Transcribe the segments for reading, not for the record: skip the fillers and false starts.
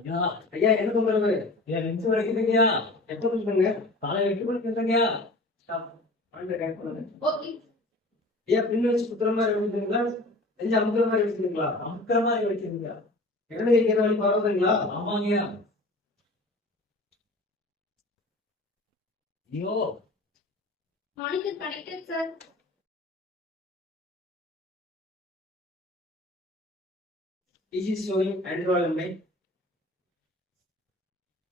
ஐயா ஐயா என்ன பண்றது? ஐயா நெஞ்சு வலிக்குதுங்கய்யா. எப்ப பண்றீங்க? காலை 8 மணிக்கு பண்றீங்கய்யா. ஓகே. ஐயா பின்ன வச்சு குத்துற மாதிரி வலிக்குதுங்களா? நெஞ்சு அமுக்குற மாதிரி வலிக்குதுங்களா? அமுக்குற மாதிரி வலிக்குதுங்க. இடது கைக்கு வலி பரவுதுங்களா? ஆமாங்கய்யா. ஐயோ Monitor connected, sir. EG showing anti-volume.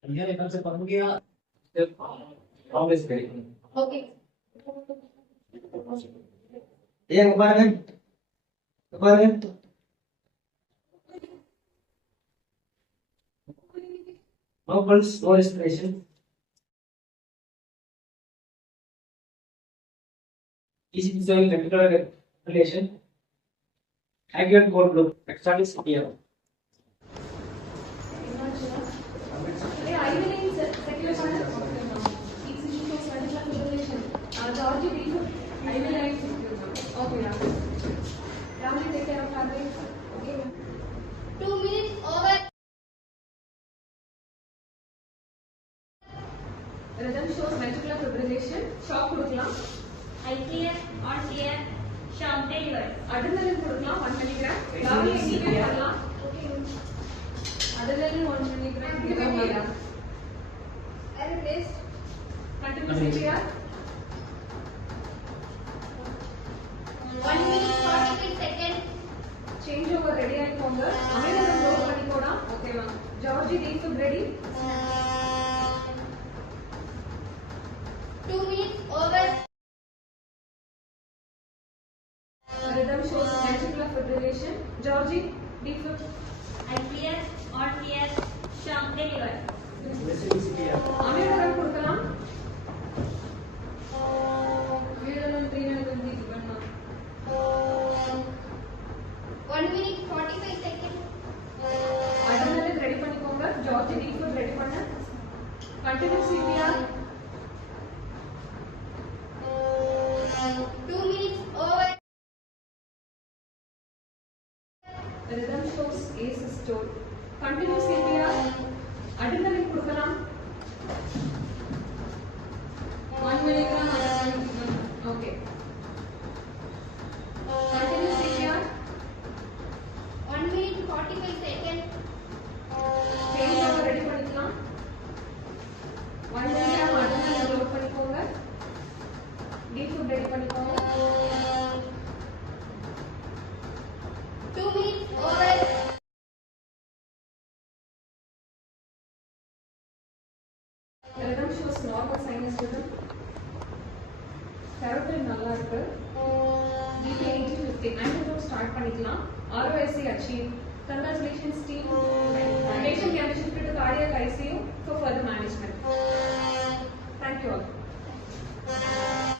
ஐயா என்ன சார் பண்ணுங்கய்யா? Always very. Okay. ஐயா இங்க பாருங்க. இங்க பாருங்க. No pulse, no respiration. EG showing ventricular fibrillation. Accurate core loop. External CPR. Okay. 2 minutes over. Rhythm shows ventricular fibrillation. Shock கொடுக்கலாம். I clear or clear. Shock delivered. Adrenaline கொடுக்கலாம் 1 milligram. Lavely activate பண்ணலாம். Okay. Adrenaline 1 milligram. Okay. I replaced. Continue CPR. 1 minute 45 seconds. Change over ready ஆயிக்கோங்க. அமைதியா க்ளோஸ் பண்ணிக்கோடா. ஓகேவா? ஜார்ஜி டீஃப் ரெடி. 2 minutes over. Rhythm shows ventricular fibrillation. Georgie, deep. I clear or clear. Shock delivered. அமைதியா கொடுக்கலாம். வீரன் 3 deep பண்ணா. 1 minute 45 seconds. Adrenaline ready பண்ணிக்கோங்க. ஜார்ஜி டீப் ரெடி பண்ணு. Continue CPR. 2 minutes over. Rhythm shows A systole. Continue CPR. Adrenaline கொடுக்கலாம். 1 milligram adrenaline. Okay. Continue CPR. 1 minute 45 seconds. Change over ready பண்ணிக்கலாம். 1 milligram adrenaline load பண்ணிக்கோங்க. Deep food ready பண்ணிக்கோங்க. 2 minutes over. Rhythm shows normal sinus rhythm. Carotid நல்லா இருக்கு. BP 80-50. Antidote start பண்ணிக்கலாம். ROSC achieve. Congratulations team. Patient can be shifted to cardiac ICU for further management. Thank you all.